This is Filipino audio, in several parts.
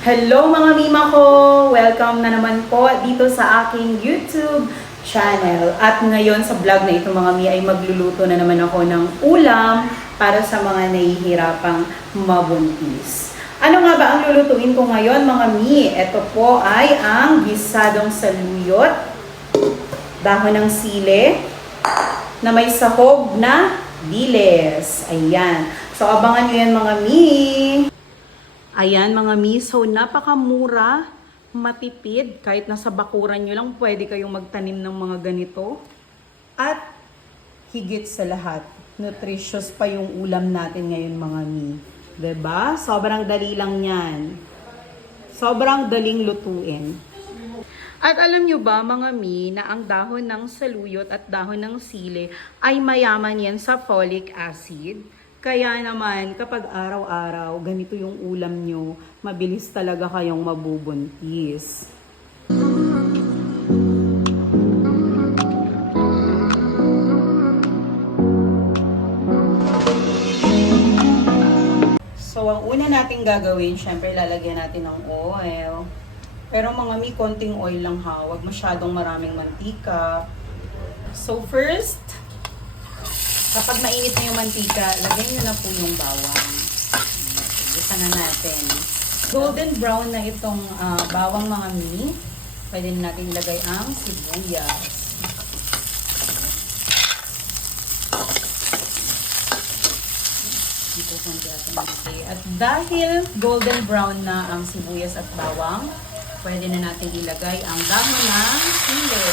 Hello mga mima ko! Welcome na naman po dito sa aking YouTube channel. At ngayon sa vlog na ito mga mi ay magluluto na naman ako ng ulam para sa mga nahihirapang mabuntis. Ano nga ba ang lulutuin ko ngayon mga mi? Ito po ay ang gisadong saluyot, dahon ng sile, na may sahog na diles. Ayan. So abangan nyo yan mga mi. Ayan mga miso, napakamura, matipid. Kahit nasa bakuran nyo lang, pwede kayong magtanim ng mga ganito. At higit sa lahat, nutritious pa yung ulam natin ngayon mga mi. 'Di ba? Sobrang dali lang yan. Sobrang daling lutuin. At alam nyo ba mga mi, na ang dahon ng saluyot at dahon ng sili ay mayaman yan sa folic acid. Kaya naman, kapag araw-araw, ganito yung ulam nyo, mabilis talaga kayong mabubuntis. So, ang una nating gagawin, syempre lalagyan natin ng oil. Pero mga mi, konting oil lang ha, huwag masyadong maraming mantika. So, first, kapag mainit na yung mantika, lagyan nyo na po yung bawang. Gusto na natin. Golden brown na itong bawang mga mi. Pwede na natin ilagay ang sibuyas. Ito konti natin ilagay. At dahil golden brown na ang sibuyas at bawang, pwede na natin ilagay ang dahon ng sili.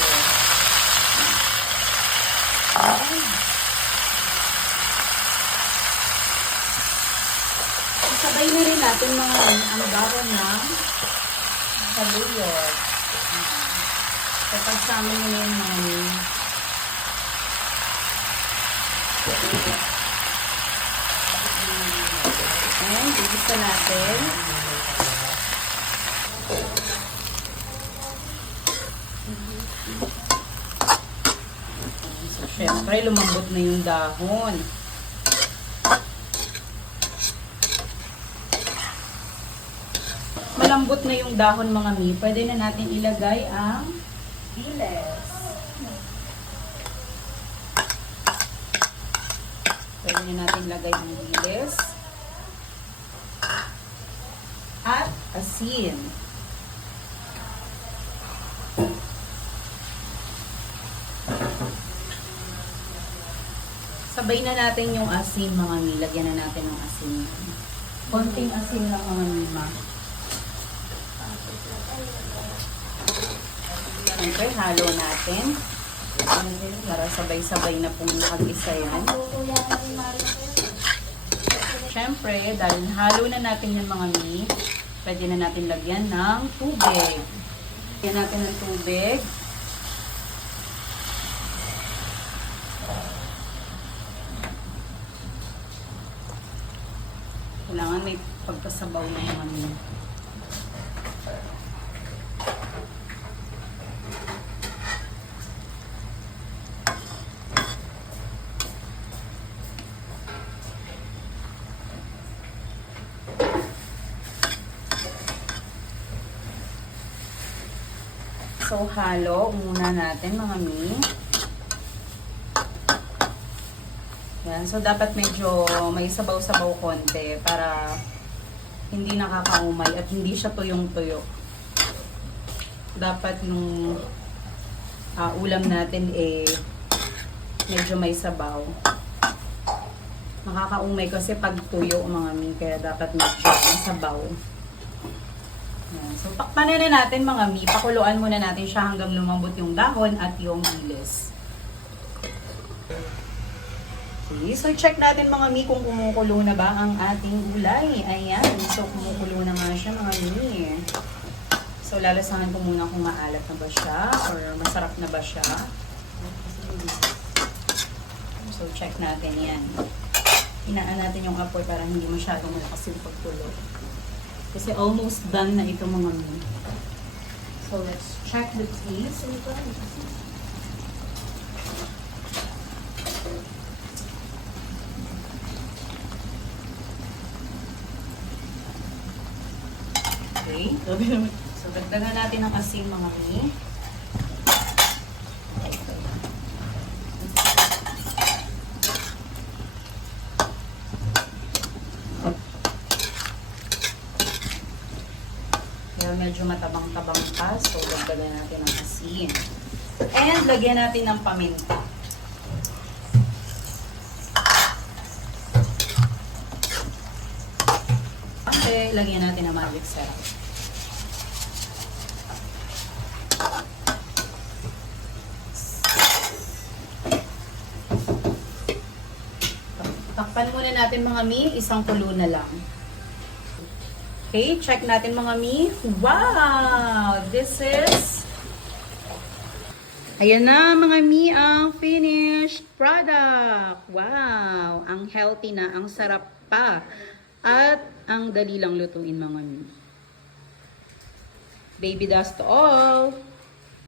Sabay na rin natin mga ang dahon ng saluyot. Kapag sama nyo na yung mga and igisa natin. So, syempre, lumambot na yung dahon. Malambot na yung dahon mga mi, pwede na natin ilagay ang diles. Pwede na natin ilagay ang diles. At asin. Sabay na natin yung asin mga mi. Lagyan na natin ng asin. Konting asin lang mga mima. Siyempre, halo natin. Para sabay-sabay na pong nakagisa yan. Siyempre, dahil halo na natin yung mga mi, pwede na natin lagyan ng tubig. Lagyan natin ng tubig. Kailangan may pagkasabaw na mga mi. So, halo muna natin mga mi. Yan. So, dapat medyo may sabaw-sabaw konti para hindi nakakaumay at hindi siya tuyong-tuyo. Dapat nung ulam natin medyo may sabaw. Nakakaumay kasi pag tuyo mga mi, kaya dapat medyo may sabaw. Yan. So, pakpanan na natin mga mi. Pakuluan muna natin siya hanggang lumambot yung dahon at yung diles. Okay. So, check natin mga mi kung kumukulo na ba ang ating gulay. Ayan. So, kumukulo na nga siya mga mi. So, lalasahan ko muna kung maalat na ba siya or masarap na ba siya. So, check natin yan. Inaan natin yung apoy para hindi masyadong malakas yung pagkulo. Kasi almost done na ito mga mi. So, let's check the taste. Okay. So, dagdagan natin ang asin mga mi. Kaya medyo matabang-tabang pa. So, dagdagan natin ang asin. And, lagyan natin ng paminta. Okay, lagyan natin ng magic syrup. Takpan muna natin mga mi, isang kulo na lang. Okay, check natin mga mi. Wow! This is... Ayan na mga mi ang finished product. Wow! Ang healthy na, ang sarap pa. At ang dali lang lutuin mga mi. Baby dust to all!